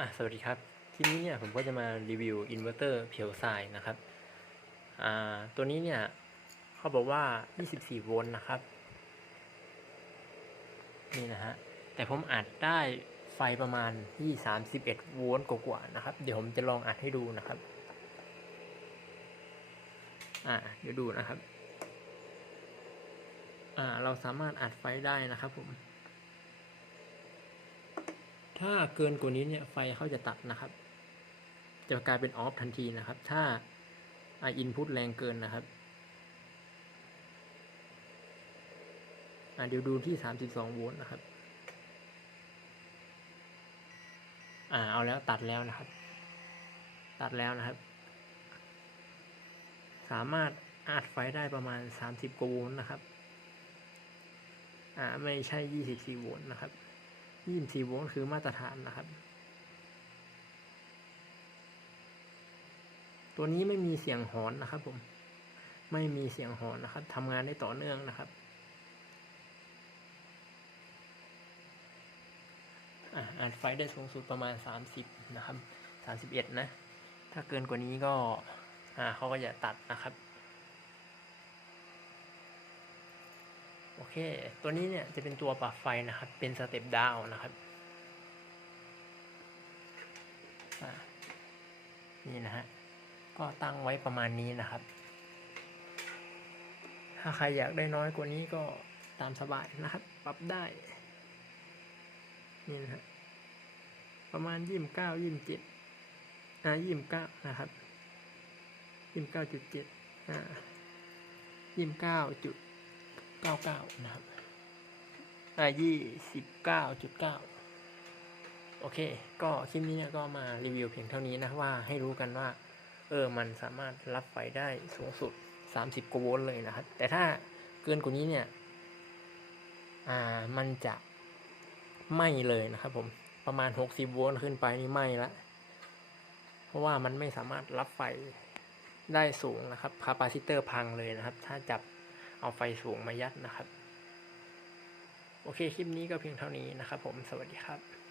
อะสวัสดีครับคลิปนี้เนี่ยผมก็จะมารีวิวอินเวอร์เตอร์เพียวไซนะครับอ่าตัวนี้เนี่ยเขาบอกว่า 24 โวลต์นะครับ นี่นะฮะ แต่ผมอัดได้ไฟประมาณที่31 โวลต์กว่าๆนะครับ เดี๋ยวผมจะลองอัดให้ดูนะครับ อ่าเดี๋ยวดูนะครับ อ่าเราสามารถอัดไฟได้นะครับผม ถ้าเกินกว่านี้เนี่ยไฟเขาจะตัดนะครับ จะกลายเป็นออฟทันทีนะครับ ถ้าอินพุตแรงเกินนะครับเดี๋ยวดูที่ 32 โวลต์นะครับ อ่า เอาแล้วตัดแล้วนะครับ ตัดแล้วนะครับ สามารถอัดไฟได้ประมาณ 30 กว่าโวลต์นะครับ อ่า ไม่ใช่ 24 โวลต์นะครับ 24โวลต์คือมาตรฐานนะครับ ตัวนี้ไม่มีเสียงหอนนะครับ ผม ไม่มีเสียงหอนนะครับทำงานได้ต่อเนื่องนะครับอ่าอัดไฟได้สูงสุดประมาณ 30 นะครับ 31 นะ ถ้าเกินกว่านี้ก็อ่าเขาก็จะตัดนะครับ โอเค ตัวนี้เนี่ยจะเป็นตัวปรับไฟนะครับ เป็นสเต็ปดาวนะครับ นี่นะฮะ ก็ตั้งไว้ประมาณนี้นะครับ ถ้าใครอยากได้น้อยกว่านี้ก็ตามสบายนะครับ ปรับได้ นี่นะฮะ ประมาณยี่สิบเก้ายี่สิบเจ็ดอ่ายี่สิบเก้านะครับยี่สิบเก้าจุดเจ็ดอ่ายี่สิบเก้าจุด เก้าเก้านะครับอ่ายี่สิบเก้าจุดเก้าโอเค ก็คลิปนี้เนี่ยก็มารีวิวเพียงเท่านี้นะว่าให้รู้กันว่า เออ มันสามารถรับไฟได้สูงสุดสามสิบกว่าโวลต์เลยนะครับ แต่ถ้าเกินกว่านี้เนี่ย อ่า มันจะไหม้เลยนะครับผม ประมาณหกสิบโวลต์ขึ้นไปนี่ไหม้ละ เพราะว่ามันไม่สามารถรับไฟได้สูงนะครับ คาปาซิเตอร์พังเลยนะครับ ถ้าจับ เอาไฟสูงมายัดนะครับ โอเค คลิปนี้ก็เพียงเท่านี้นะครับผมสวัสดีครับ